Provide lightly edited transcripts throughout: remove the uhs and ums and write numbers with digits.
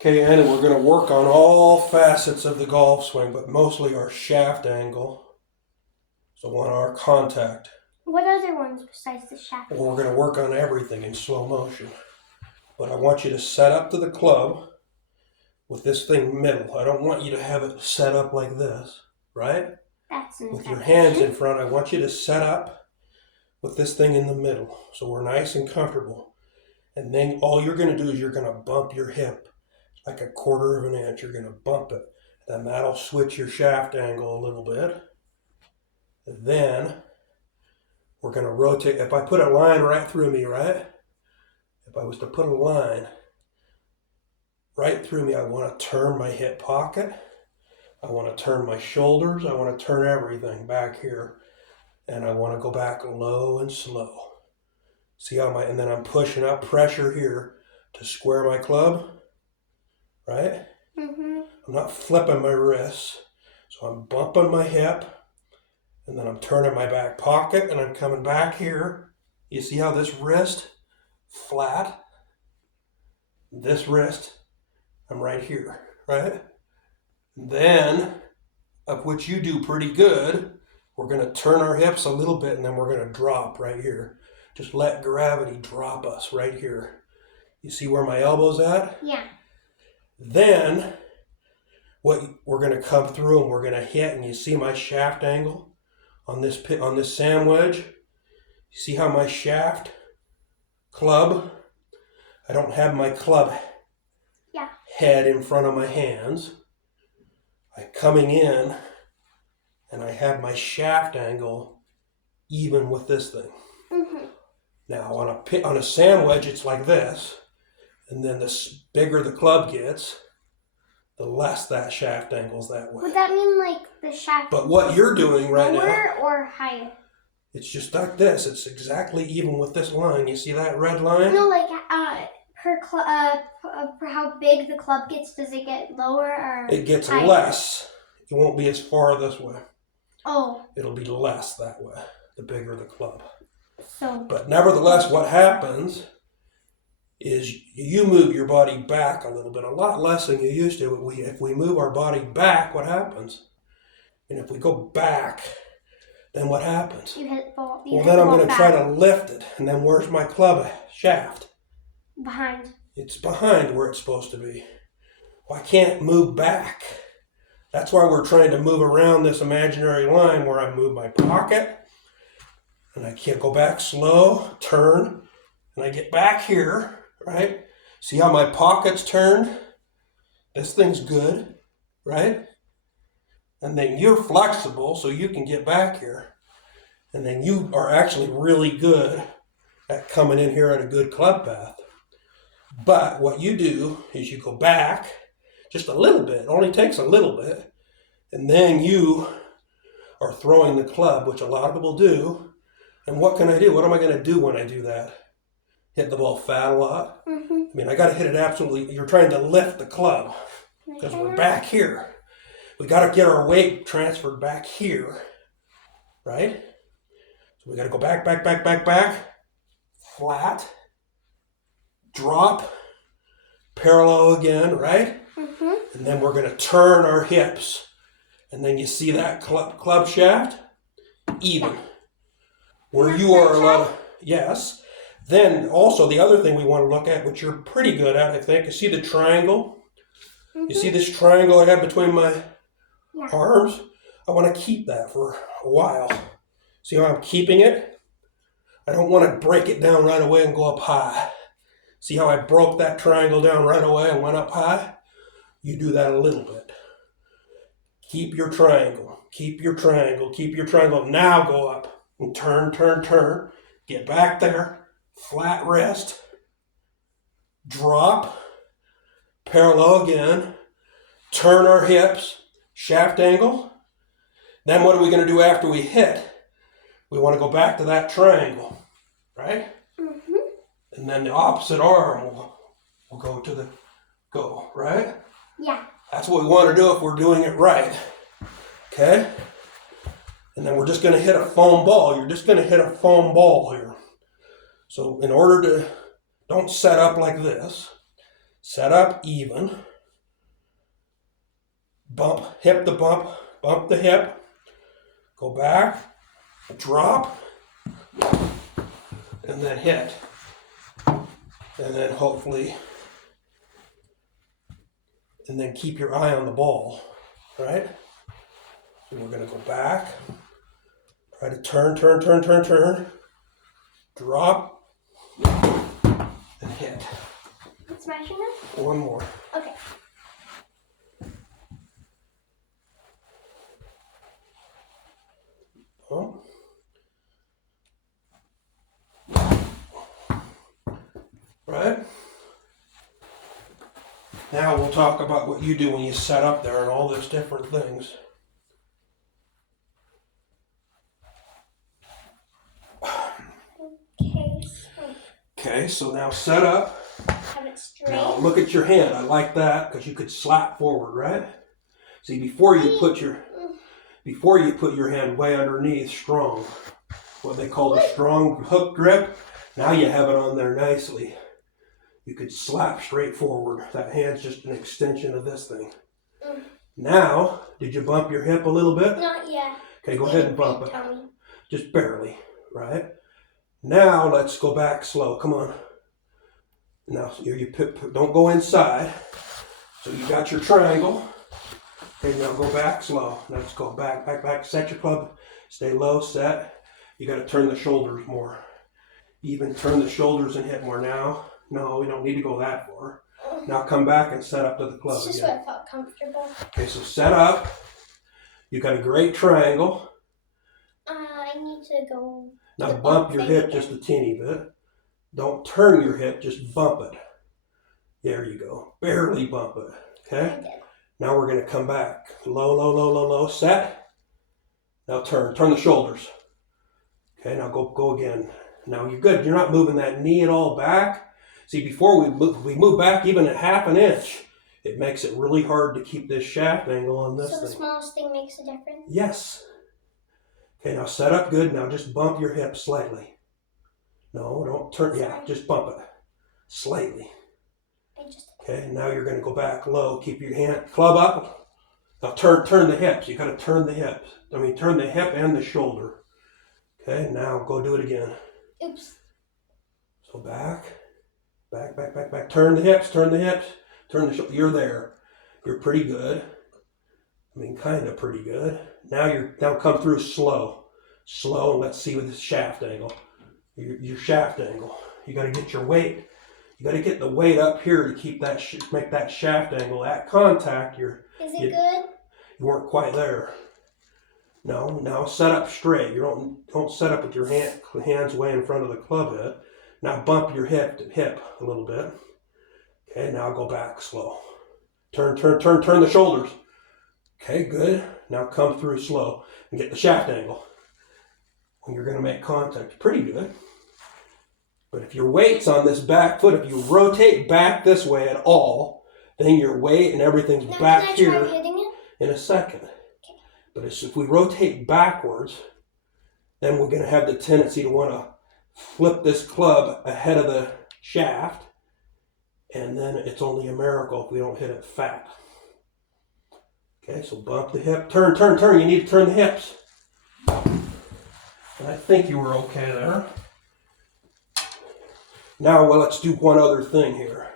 Okay, Anna, we're going to work on all facets of the golf swing, but mostly our shaft angle. So on our contact. What other ones besides the shaft? Well, we're going to work on everything in slow motion. But I want you to set up to the club with this thing middle. I don't want you to have it set up like this, right? That's an With your hands in front, I want you to set up with this thing in the middle. So we're nice and comfortable. And then all you're going to do is you're going to bump your hip like a quarter of an inch. You're going to bump it. Then that'll switch your shaft angle a little bit. And then we're going to rotate. If I put a line right through me, right? If I was to put a line right through me, I want to turn my hip pocket. I want to turn my shoulders. I want to turn everything back here. And I want to go back low and slow. See how and then I'm pushing up pressure here to square my club, right? Mm-hmm. I'm not flipping my wrists. So I'm bumping my hip, and then I'm turning my back pocket, and I'm coming back here. You see how this wrist, flat? This wrist, I'm right here, right? Then, of which you do pretty good, we're going to turn our hips a little bit, and then we're going to drop right here. Just let gravity drop us right here. You see where my elbow's at? Yeah. Then, what we're going to come through and we're going to hit, and you see my shaft angle on this sand wedge? You see how my shaft club, I don't have my club head in front of my hands. I'm coming in, and I have my shaft angle even with this thing. Mm-hmm. Now on a sand wedge, it's like this, and then the bigger the club gets, the less that shaft angle's that way. Would that mean like the shaft? But what you're doing right now, lower or higher? it's just like this. It's exactly even with this line. You see that red line? No, like for how big the club gets, does it get lower or? It gets higher? less. It won't be as far this way. Oh. It'll be less that way, the bigger the club. So. But nevertheless, what happens is you move your body back a little bit, a lot less than you used to. If we move our body back, what happens? And if we go back, then what happens? You hit the ball. Well, then I'm going to try to lift it. And then where's my club shaft? Behind. It's behind where it's supposed to be. Well, I can't move back. That's why we're trying to move around this imaginary line where I move my pocket. And I can't go back slow, turn, and I get back here, right? See how my pocket's turned? This thing's good, right? And then you're flexible so you can get back here. And then you are actually really good at coming in here at a good club path. But what you do is you go back just a little bit. It only takes a little bit. And then you are throwing the club, which a lot of people do. And what can I do? What am I going to do when I do that? Hit the ball fat a lot? Mm-hmm. I mean, I got to hit it absolutely. You're trying to lift the club because we're back here. We got to get our weight transferred back here, right? So we got to go back, flat, drop, parallel again, right? Mm-hmm. And then we're going to turn our hips. And then you see that club shaft? Even. Yeah. Where you are a lot of, yes. Then also the other thing we want to look at, which you're pretty good at, I think, you see the triangle? Mm-hmm. You see this triangle I have between my arms? I want to keep that for a while. See how I'm keeping it? I don't want to break it down right away and go up high. See how I broke that triangle down right away and went up high? You do that a little bit. Keep your triangle. Keep your triangle. Keep your triangle. Now go up and turn. Get back there. Flat rest. Drop. Parallel again. Turn our hips. Shaft angle. Then what are we going to do after we hit? We want to go back to that triangle. Right? Mm-hmm. And then the opposite arm will go to the go. Right? Yeah. That's what we want to do if we're doing it right. Okay? And then we're just going to hit a foam ball. You're just going to hit a foam ball here. So in order to, don't set up like this. set up even, bump, hip the bump, bump the hip, go back, drop, and then hit. And then hopefully, and then keep your eye on the ball, right? So we're gonna go back, try to turn, drop, and hit. It's smashing it? One more. Okay. Bump. Right? Now we'll talk about what you do when you set up there and all those different things. Okay, so now set up. Have it straight. Now look at your hand. I like that because you could slap forward, right? See, before you put your hand way underneath, strong, what they call a strong hook grip. Now you have it on there nicely. You could slap straight forward. That hand's just an extension of this thing. Now, did you bump your hip a little bit? Not yet. Okay, go ahead and bump it. Just barely, right? Now, let's go back slow. Come on. Now, don't go inside. So you got your triangle. Okay, now go back slow. Let's go back. Set your club. Stay low, set. You got to turn the shoulders more. Even turn the shoulders and hit more now. No, we don't need to go that far. Now come back and set up to the club It's just again. what felt comfortable. Okay, so set up. You got a great triangle. I need to go. Now bump your hip just a teeny bit. Don't turn your hip, just bump it. There you go. Barely bump it. Okay? I did. Now we're going to come back. Low, set. Now turn the shoulders. Okay, now go again. Now you're good. You're not moving that knee at all back. See, before we move back even at half an inch, it makes it really hard to keep this shaft angle on this thing. So the thing. smallest thing makes a difference? Yes. Okay, now set up good. Now just bump your hip slightly. No, don't turn. Yeah, just bump it slightly. Okay, now you're going to go back low. Keep your hand, club up. Now turn the hips. You got to turn the hips. Turn the hip and the shoulder. Okay, now go do it again. Oops. So back. Turn the hips. Turn the shoulder. You're there. You're pretty good. Kind of pretty good. Now come through slow. And let's see with the shaft angle. Your shaft angle. You got to get your weight. You got to get the weight up here to keep that make that shaft angle at contact. Is it good? You weren't quite there. No, now set up straight. You don't set up with your hands way in front of the club head. Now bump your hip a little bit. Okay, now go back slow. Turn the shoulders. Okay, good. Now come through slow and get the shaft angle. When you're going to make contact, pretty good. But if your weight's on this back foot, if you rotate back this way at all, then your weight and everything's back here. Can I try hitting it? In a second. Okay. But if we rotate backwards, then we're going to have the tendency to want to flip this club ahead of the shaft, and then it's only a miracle if we don't hit it fat. Okay, so bump the hip, turn. You need to turn the hips. And I think you were okay there. Now, well, let's do one other thing here.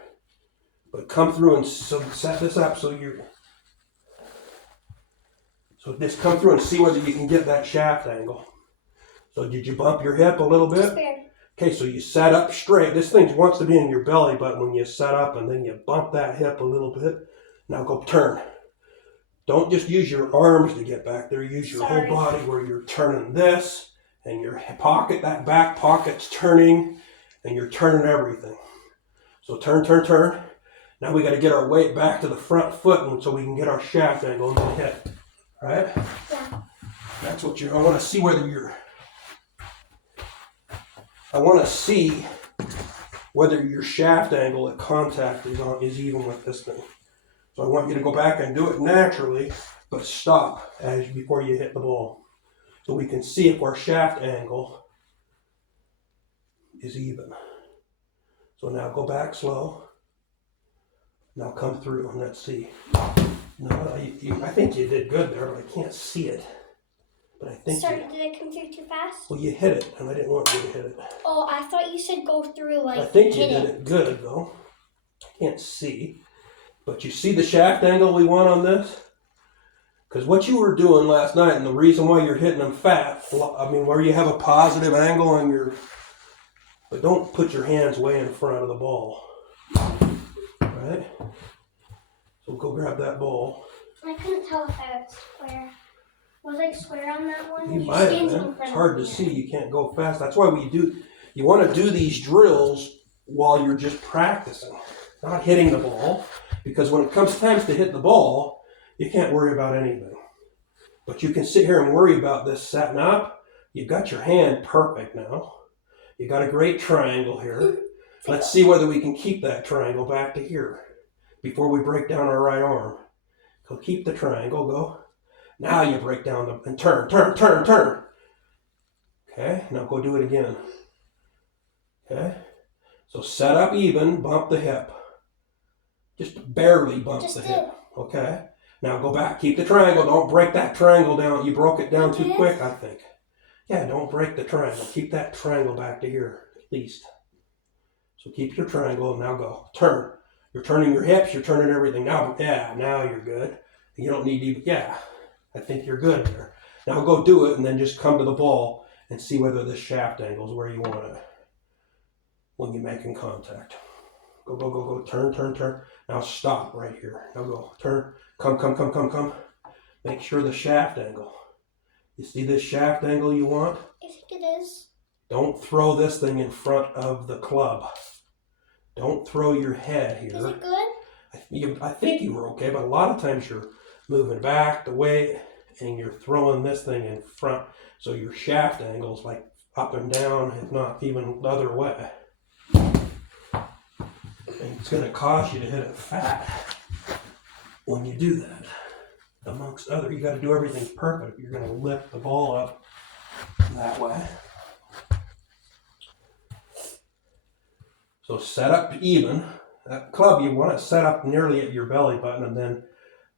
But come through and set this up so just come through and see whether you can get that shaft angle. So did you bump your hip a little bit? Just barely. Okay, so you set up straight. This thing wants to be in your belly button when you set up, and then you bump that hip a little bit. Now go turn. Don't just use your arms to get back there. Use your whole body where you're turning this, and your pocket, that back pocket's turning, and you're turning everything. So turn. Now we got to get our weight back to the front foot so we can get our shaft angle and then hit. Right? Yeah. That's what I want to see whether your shaft angle at contact is even with this thing. So I want you to go back and do it naturally, but stop before you hit the ball. So we can see if our shaft angle is even. So now go back slow. Now come through and let's see. No, I think you did good there, but I can't see it. But I think Sorry, did it come through too fast? well, you hit it, and I didn't want you to hit it. Oh, I thought you said go through like. I think you hit did it good, though. I can't see. But you see the shaft angle we want on this? Because what you were doing last night, and the reason why you're hitting them fat, I mean, where you have a positive angle on your... But don't put your hands way in front of the ball. Right? So go grab that ball. I couldn't tell if I was square. Was I square on that one? You might have been. It's hard to see. You can't go fast. That's why you want to do these drills while you're just practicing, not hitting the ball. Because when it comes time to hit the ball, you can't worry about anything. But you can sit here and worry about this setting up. You've got your hand perfect now. You got a great triangle here. Let's see whether we can keep that triangle back to here before we break down our right arm. So keep the triangle, go. Now you break down and turn. Okay, now go do it again. Okay, so set up even, bump the hip. Just barely bump the hip. Okay, now go back, keep the triangle, don't break that triangle down. You broke it down too quick, I think. Yeah, don't break the triangle. Keep that triangle back to here, at least. So keep your triangle, now go. Turn. You're turning your hips, you're turning everything. Now, yeah, now you're good. You don't need to, yeah, I think you're good there. Now go do it and then just come to the ball and see whether this shaft angle is where you want it when you're making contact. Go, turn. Now stop right here. Now go, turn, come. Make sure the shaft angle. You see this shaft angle you want? I think it is. Don't throw this thing in front of the club. Don't throw your head here. Is it good? I think you were okay, but a lot of times you're moving back the way and you're throwing this thing in front. So your shaft angle's like up and down, if not even the other way. And it's going to cause you to hit it fat when you do that. Amongst other, you got to do everything perfect. You're going to lift the ball up that way. So set up even. That club, you want to set up nearly at your belly button and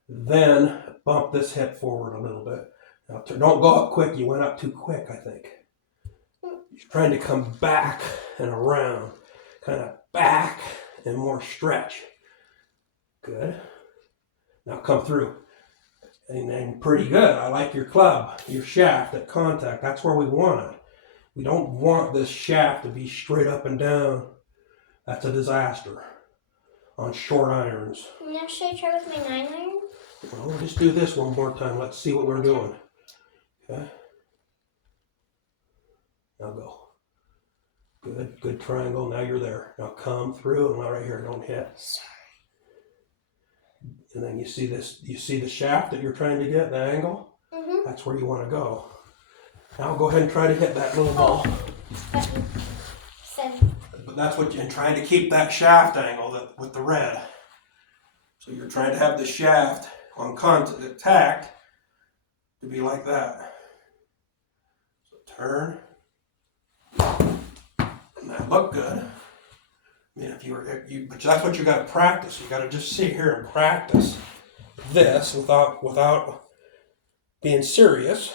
then bump this hip forward a little bit. Now, don't go up quick. You went up too quick, I think. You're trying to come back and around. Kind of back and more stretch. Good. Now come through. And pretty good. I like your club, your shaft at contact. That's where we want it. We don't want this shaft to be straight up and down. That's a disaster on short irons. Now should I try with my 9-iron? Well, just do this one more time. Let's see what we're doing. Okay. Now go. Good triangle. Now you're there. Now come through and right here. Don't hit. Sorry. And then you see this. You see the shaft that you're trying to get, the angle? Mm-hmm. That's where you want to go. Now go ahead and try to hit that little ball. But that's what you're trying to keep that shaft angle with the red. So you're trying to have the shaft on contact to be like that. So turn. And that looked good. I mean, but that's what you got to practice. You got to just sit here and practice this without being serious.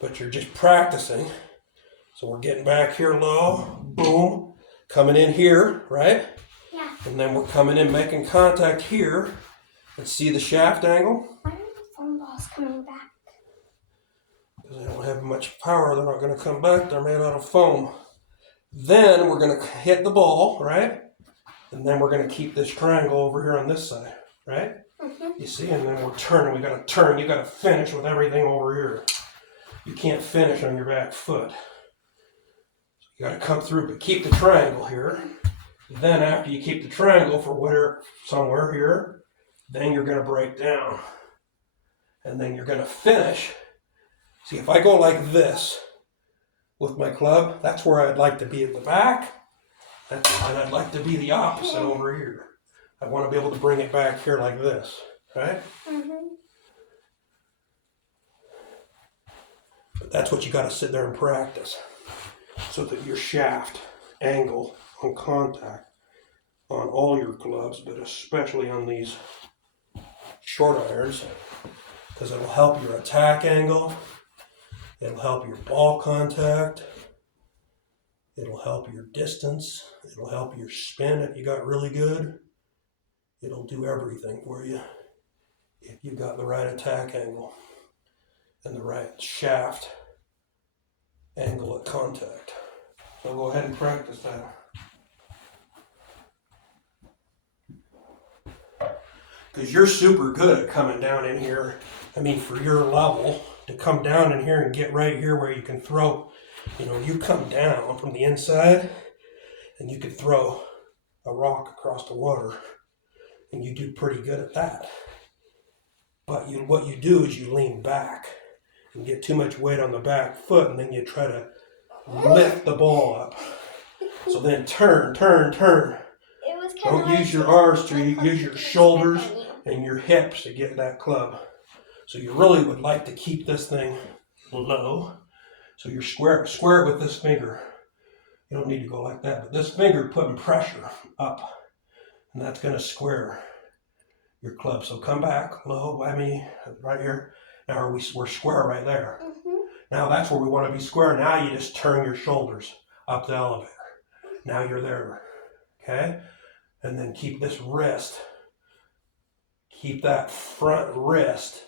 But you're just practicing. So we're getting back here low, boom, coming in here, right? Yeah. And then we're coming in, making contact here. And see the shaft angle? Why are the foam balls coming back? Because they don't have much power. They're not going to come back. They're made out of foam. Then we're going to hit the ball, right? And then we're going to keep this triangle over here on this side, right? Mm-hmm. You see? And then we're turning. We got to turn. You got to finish with everything over here. You can't finish on your back foot. You got to come through, but keep the triangle here. Then after you keep the triangle for somewhere here, then you're going to break down. And then you're going to finish. See, if I go like this with my club, that's where I'd like to be at the back. And I'd like to be the opposite over here. I want to be able to bring it back here like this, right? Mm-hmm. But that's what you got to sit there and practice. So that your shaft angle on contact on all your clubs, but especially on these short irons, because it'll help your attack angle, it'll help your ball contact, it'll help your distance, it'll help your spin if you got really good. It'll do everything for you if you got the right attack angle and the right shaft angle at contact. So go ahead and practice that. Because you're super good at coming down in here. I mean, for your level, to come down in here and get right here where you can throw, you come down from the inside and you could throw a rock across the water, and you do pretty good at that. But what you do is you lean back and get too much weight on the back foot, and then you try to lift the ball up. So then turn. It was kind of Don't use your arms to use your shoulders and your hips to get that club. So you really would like to keep this thing low. So you're square it with this finger. You don't need to go like that, but this finger putting pressure up, and that's going to square your club. So come back low, whammy, right here. Now we're square right there. Mm-hmm. Now that's where we want to be square. Now you just turn your shoulders up the elevator. Now you're there, okay? And then keep this wrist, keep that front wrist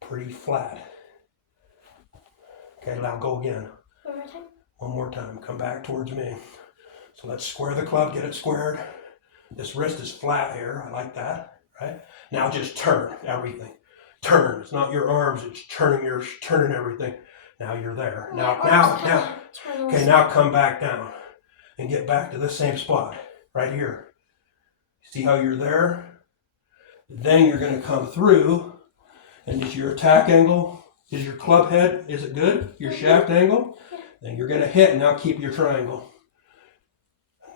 pretty flat. Okay, now go again. One more time. One more time, come back towards me. So let's square the club, get it squared. This wrist is flat here, I like that, right? Now just turn everything. Turn, it's not your arms, it's turning everything. Now you're there. Now. Okay, now come back down and get back to the same spot, right here. See how you're there? Then you're gonna come through, and is your attack angle, is your club head, is it good? Your shaft angle? Then you're gonna hit, and now keep your triangle.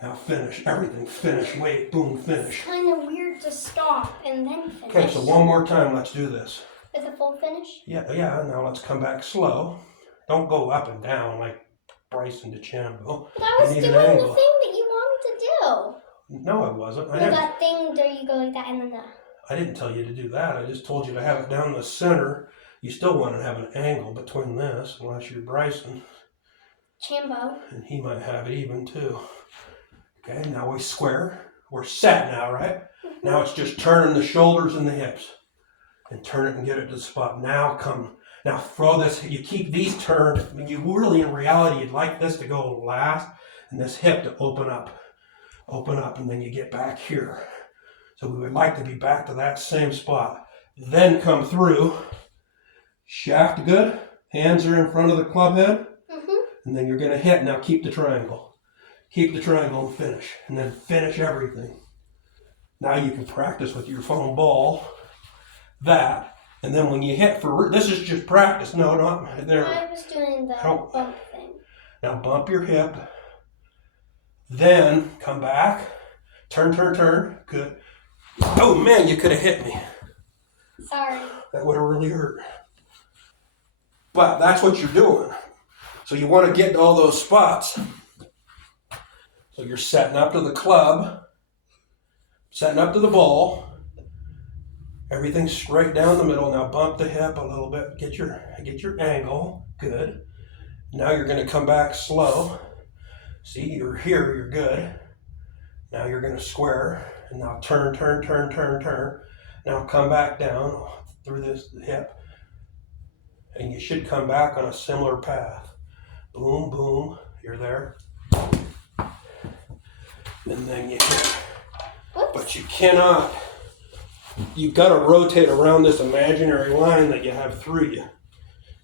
Now finish, everything, finish, wait, boom, finish. It's kind of weird to stop and then finish. Okay, so one more time, let's do this. With a full finish? Yeah, now let's come back slow. Don't go up and down like Bryson DeChambeau. But I was You doing need the an thing angle. that you wanted to do. No, I wasn't. That thing where you go like that and then the... I didn't tell you to do that. I just told you to have it down the center. You still want to have an angle between this, unless you're Bryson. Chambo. And he might have it even too. Okay, now we square. We're set now, right? Mm-hmm. Now it's just turning the shoulders and the hips. And turn it and get it to the spot. Now throw this, you keep these turned. I mean, you really, in reality, you'd like this to go last and this hip to open up, and then you get back here. So we would like to be back to that same spot. Then come through, shaft good, hands are in front of the club head, and then you're gonna hit. Now keep the triangle. Keep the triangle and finish, and then finish everything. Now you can practice with your foam ball, that, and then when you hit for, this is just practice, no, not there. I was doing the bump thing. Now bump your hip, then come back, turn, good. Oh man, you could have hit me. Sorry. That would have really hurt. But that's what you're doing. So you want to get to all those spots. So you're setting up to the club, setting up to the ball. Everything's straight down the middle. Now bump the hip a little bit. Get your angle. Good. Now you're going to come back slow. See, you're here. You're good. Now you're going to square. And now turn. Now come back down through this hip. And you should come back on a similar path. Boom, boom. You're there. And then you hit. But you cannot. You've got to rotate around this imaginary line that you have through you.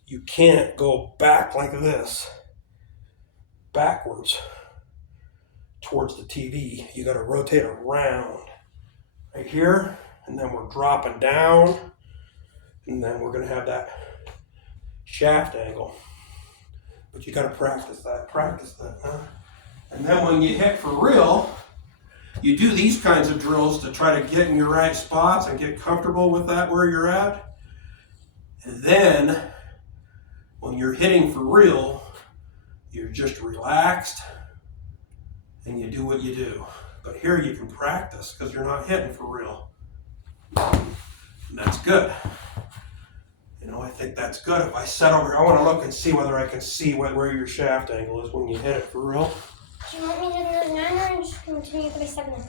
You can't go back like this, backwards towards the TV. You got to rotate around right here, and then we're dropping down, and then we're going to have that shaft angle. But you got to practice that, huh? And then when you hit for real, you do these kinds of drills to try to get in your right spots and get comfortable with that where you're at. And then, when you're hitting for real, you're just relaxed and you do what you do. But here you can practice because you're not hitting for real. And that's good. You know, I think that's good. If I set over, I want to look and see whether I can see where your shaft angle is when you hit it for real. Do you want me to do 9 iron or just continue with the 7 iron?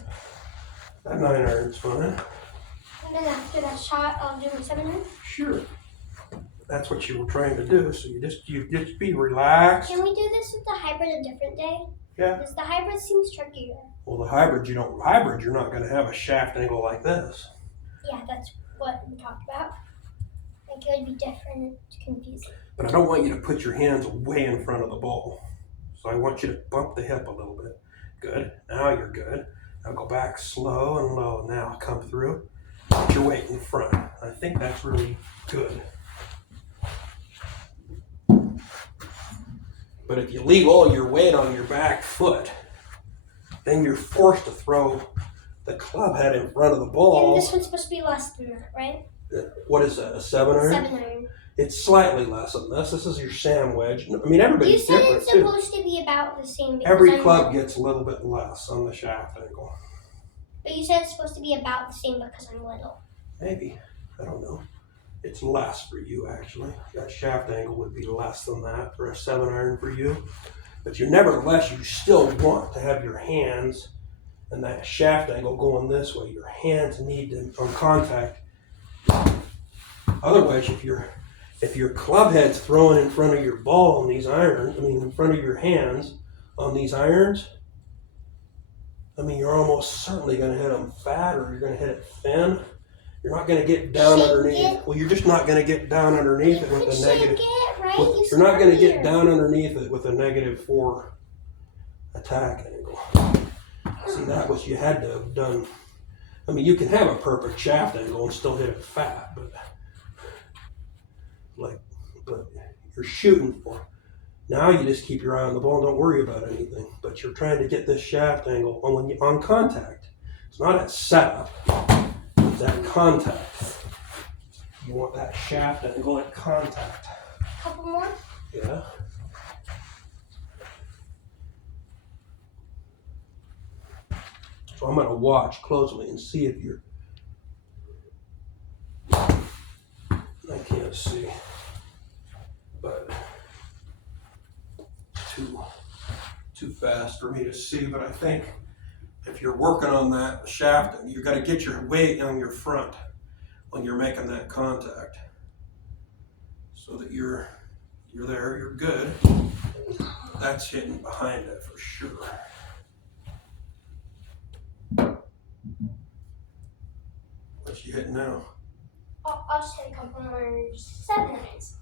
That 9 iron's fine. And then after that shot, I'll do my 7 iron? Sure. That's what you were trying to do. So you just be relaxed. Can we do this with the hybrid a different day? Yeah. Because the hybrid seems trickier. Well, the hybrid, you're not going to have a shaft angle like this. Yeah, that's what we talked about. Like it would be different, confusing. But I don't want you to put your hands way in front of the ball. So I want you to bump the hip a little bit. Good. Now you're good. Now go back slow and low. Now come through. Put your weight in front. I think that's really good. But if you leave all your weight on your back foot, then you're forced to throw the club head in front of the ball. And this one's supposed to be less than that, right? What is that, a 7 iron? 7 iron. It's slightly less than this. This is your sand wedge. I mean, everybody's You said different it's too. supposed to be about the same. because Every I'm club little. gets a little bit less on the shaft angle. But you said it's supposed to be about the same because I'm little. Maybe. I don't know. It's less for you, actually. That shaft angle would be less than that for a 7 iron for you. But nevertheless, you still want to have your hands and that shaft angle going this way. Your hands need to on contact. Otherwise, if your club head's throwing in front of your ball on these irons, in front of your hands on these irons, you're almost certainly going to hit them fat or you're going to hit it thin. You're not going to get down underneath. Well, you're just not going to get down underneath it with a negative. Right? You're not going to get down underneath it with a -4 attack angle. See, that was you had to have done. You can have a perfect shaft angle and still hit it fat, but you're shooting for. Now you just keep your eye on the ball and don't worry about anything. But you're trying to get this shaft angle on contact. It's not at setup. It's at contact. You want that shaft angle at contact. A couple more? Yeah. So I'm going to watch closely and see if you're. I can't see, but too fast for me to see. But I think if you're working on that shaft, you got to get your weight on your front when you're making that contact, so that you're there, you're good. That's hitting behind it for sure. What you hitting now? I'll just hit a couple more 7 irons.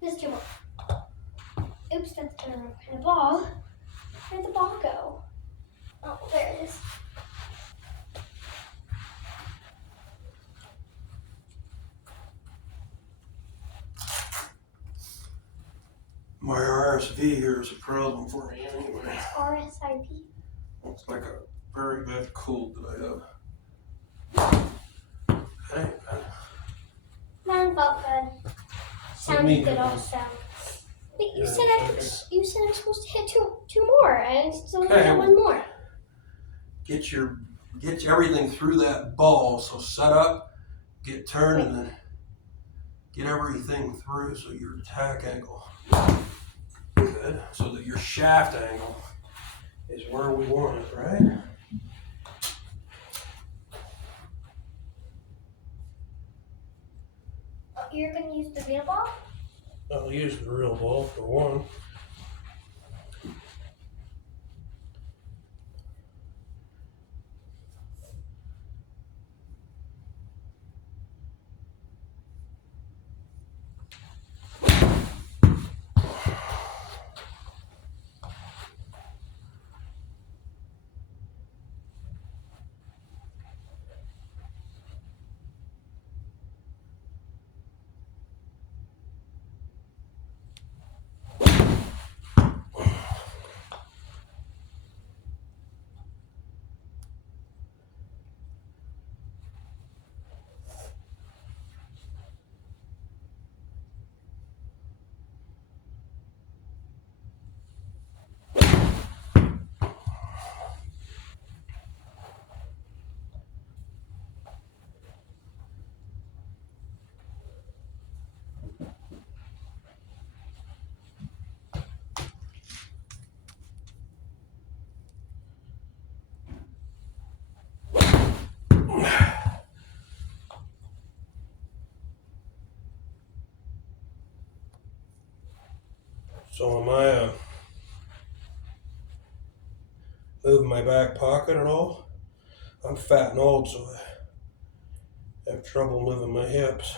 There's 2 more. Oops, that's the wrong kind of ball. Where'd the ball go? Oh, there it is. My RSV here is a problem for me anyway. RSIP. It's like a very bad cold that I have. Hey, Mine felt good. Sounded good also. But you said I'm supposed to hit two more. I still only got 1 more. Get everything through that ball. So set up, get turned, and then get everything through so your attack angle good, so that your shaft angle is where we want it, right? You're going to use the real ball? I'll use the real ball for one. So am I moving my back pocket at all? I'm fat and old, so I have trouble moving my hips.